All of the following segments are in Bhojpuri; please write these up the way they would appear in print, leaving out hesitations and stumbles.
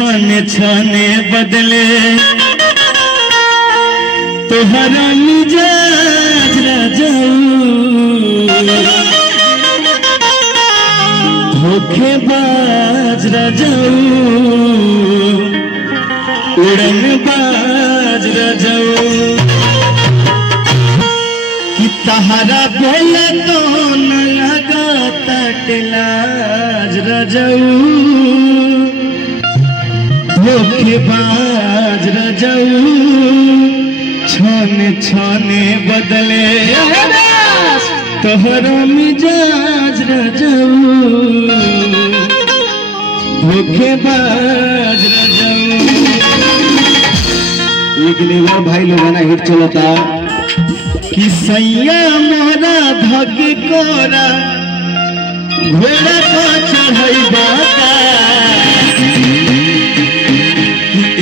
छाने छाने बदले तोहरा मिजाज धोखेबाज रजऊ उड़न बाज रजऊ कि तहरा बोले तो न लगा तटलाज रजऊ धोखेबाज रजऊ छाने छाने बदले तोहरा मिजाज रजऊ धोखेबाज रजऊ। एक लेवल भाई लोग ना हिट चलता कि सैया मोरा धग कोरा घोड़ा को चढ़ैबा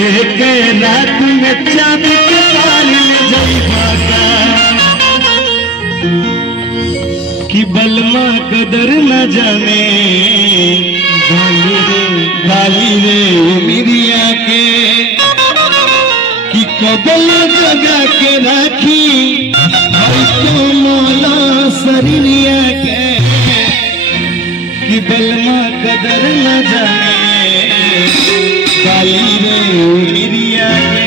एक रात में चाँद के पार ले जाइबा कि बलमा कदर न जाने गाली रे मिरिया के कि कबल जगा के राखी तो मौला शरीरिया के कि बलमा कदर न जाने गाली रे मिरिया के।